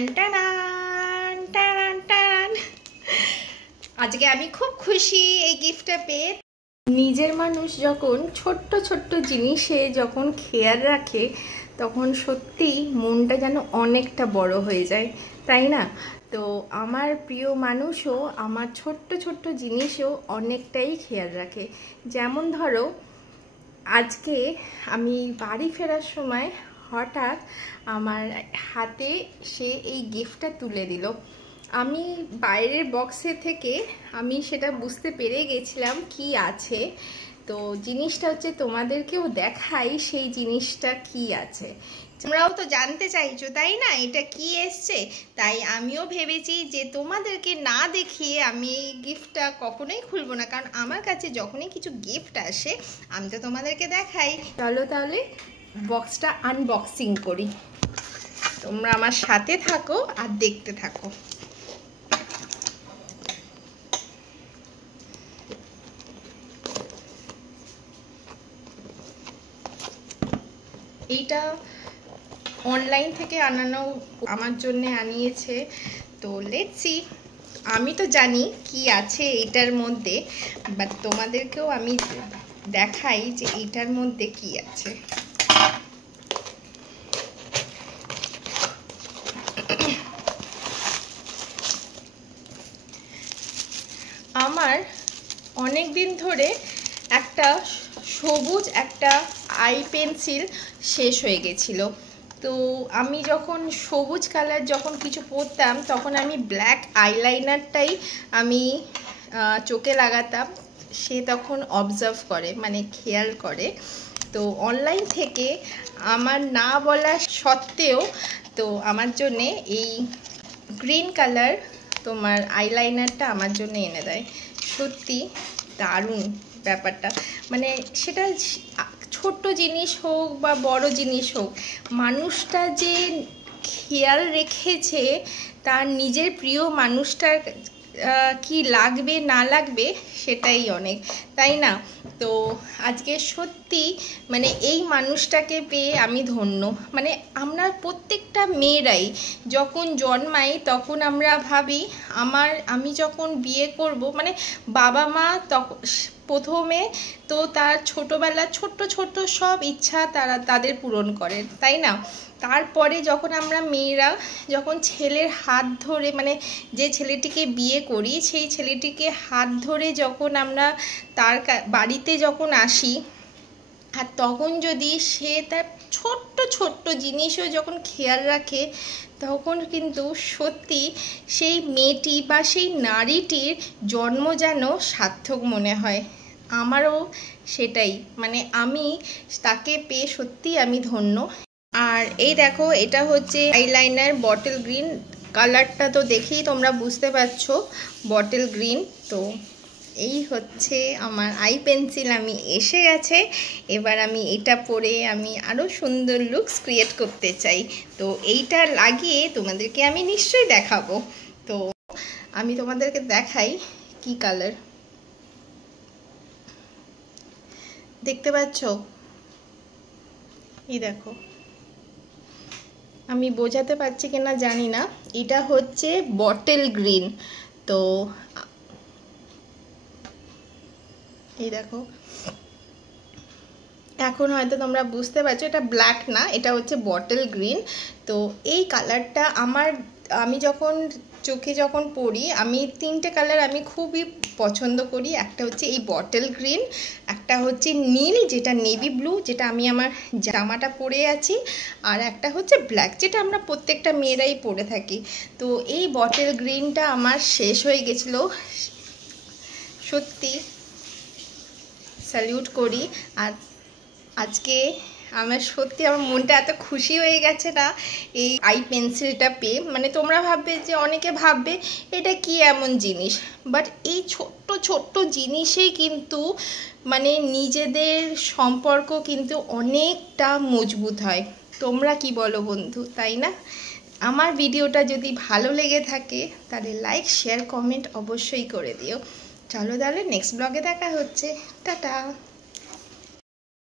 টান টান টান টান। আজকে আমি খুব খুশি এই গিফটটা পেয়ে। নিজের মানুষ যখন ছোট্ট ছোট্ট জিনিসে যখন খেয়াল রাখে তখন সত্যি মনটা যেন অনেকটা বড় হয়ে যায়, তাই না? তো আমার প্রিয় মানুষও আমার ছোট্ট ছোট্ট জিনিসও অনেকটাই খেয়াল রাখে। যেমন ধরো, আজকে আমি বাড়ি ফেরার সময় হঠাৎ আমার হাতে সে এই গিফটটা তুলে দিল। আমি বাইরের বক্সে থেকে আমি সেটা বুঝতে পেরে গেছিলাম কি আছে। তো জিনিসটা হচ্ছে তোমাদেরকেও দেখাই সেই জিনিসটা কি আছে। তোমরাও তো জানতে চাইছো, তাই না, এটা কি এসছে? তাই আমিও ভেবেছি যে তোমাদেরকে না দেখিয়ে আমি এই গিফটটা কখনোই খুলবো না, কারণ আমার কাছে যখনই কিছু গিফট আসে আমি তো তোমাদেরকে দেখাই। চলো তাহলে বক্সটা আনবক্সিং করি। তোমরা আমার সাথে থাকো আর দেখতে থাকো। এইটা অনলাইন থেকে আনানো, আমার জন্য আনিয়েছে। তো লেটস সি। আমি তো জানি কি আছে এইটার মধ্যে, বাট তোমাদেরকেও আমি দেখাই যে এইটার মধ্যে কি আছে। আমার অনেক দিন ধরে একটা সবুজ একটা আই পেন্সিল শেষ হয়ে গেছিলো। তো আমি যখন সবুজ কালার যখন কিছু পরতাম তখন আমি ব্ল্যাক আইলাইনারটাই আমি চোখে লাগাতাম। সে তখন অবজার্ভ করে, মানে খেয়াল করে। তো অনলাইন থেকে আমার না বলা সত্ত্বেও তো আমার জন্যে এই গ্রিন কালার তোমার আইলাইনারটা আমার জন্য এনে দেয়। সত্যি দারুণ ব্যাপারটা। মানে সেটা ছোট্ট জিনিস হোক বা বড় জিনিস হোক, মানুষটা যে খেয়াল রেখেছে তার নিজের প্রিয় মানুষটার কি লাগবে না লাগবে সেটাই অনেক, তাই না? তো আজকে সত্যি মানে এই মানুষটাকে পেয়ে আমি ধন্য। মানে আমরা প্রত্যেকটা মেয়েরাই যখন জন্মাই তখন আমরা ভাবি আমি যখন বিয়ে করব, মানে বাবা মা তখন প্রথমে তো তার ছোটোবেলা ছোট্ট ছোট্ট সব ইচ্ছা তাদের পূরণ করেন, তাই না? তারপরে যখন আমরা মেয়েরা যখন ছেলের হাত ধরে, মানে যে ছেলেটিকে বিয়ে করি সেই ছেলেটিকে হাত ধরে যখন আমরা তার বাড়িতে যখন আসি, আর তখন যদি সে তার ছোট্ট ছোট্ট জিনিসও যখন খেয়াল রাখে তখন কিন্তু সত্যি সেই মেয়েটি বা সেই নারীটির জন্ম যেন সার্থক মনে হয়। আমারও সেটাই, মানে আমি তাকে পেয়ে সত্যি আমি ধন্য। আর এই দেখো, এটা হচ্ছে আইলাইনার বটল গ্রিন কালারটা, তো দেখেই তোমরা বুঝতে পারছো বটল গ্রিন। তো এই হচ্ছে আমার আই পেন্সিল, আমি এসে গেছে। এবার আমি এটা পরে আমি আরও সুন্দর লুকস ক্রিয়েট করতে চাই। তো এইটা লাগিয়ে তোমাদেরকে আমি নিশ্চয়ই দেখাবো। তো আমি তোমাদেরকে দেখাই কি কালার, দেখতে পাচ্ছ? এই দেখো, আমি বোঝাতে পারছি কিনা জানি না, এটা হচ্ছে বটল গ্রিন। তো এই দেখো, এখন হয়তো তোমরা বুঝতে পারছো এটা ব্ল্যাক না, এটা হচ্ছে বটল গ্রিন। তো এই কালারটা আমি যখন চোখে যখন পরি, আমি তিনটে কালার আমি খুবই পছন্দ করি। একটা হচ্ছে এই বটল গ্রিন, একটা হচ্ছে নীল যেটা নেভি ব্লু, যেটা আমি আমার জামাটা পরে আছি, আর একটা হচ্ছে ব্ল্যাক যেটা আমরা প্রত্যেকটা মেয়েরাই পরে থাকি। তো এই বটল গ্রিনটা আমার শেষ হয়ে গেছিলো, সত্যি স্যালিউট করি। আর আজকে আমার সত্যি আমার মনটা এত খুশি হয়ে গেছে না এই আই পেন্সিলটা পেয়ে। মানে তোমরা ভাববে যে, অনেকে ভাববে এটা কি এমন জিনিস, বাট এই ছোট্ট ছোট্ট জিনিসেই কিন্তু মানে নিজেদের সম্পর্ক কিন্তু অনেকটা মজবুত হয়। তোমরা কি বলো বন্ধু, তাই না? আমার ভিডিওটা যদি ভালো লেগে থাকে তাহলে লাইক শেয়ার কমেন্ট অবশ্যই করে দিও। চলো তাহলে নেক্সট ব্লগে দেখা হচ্ছে, টাটা।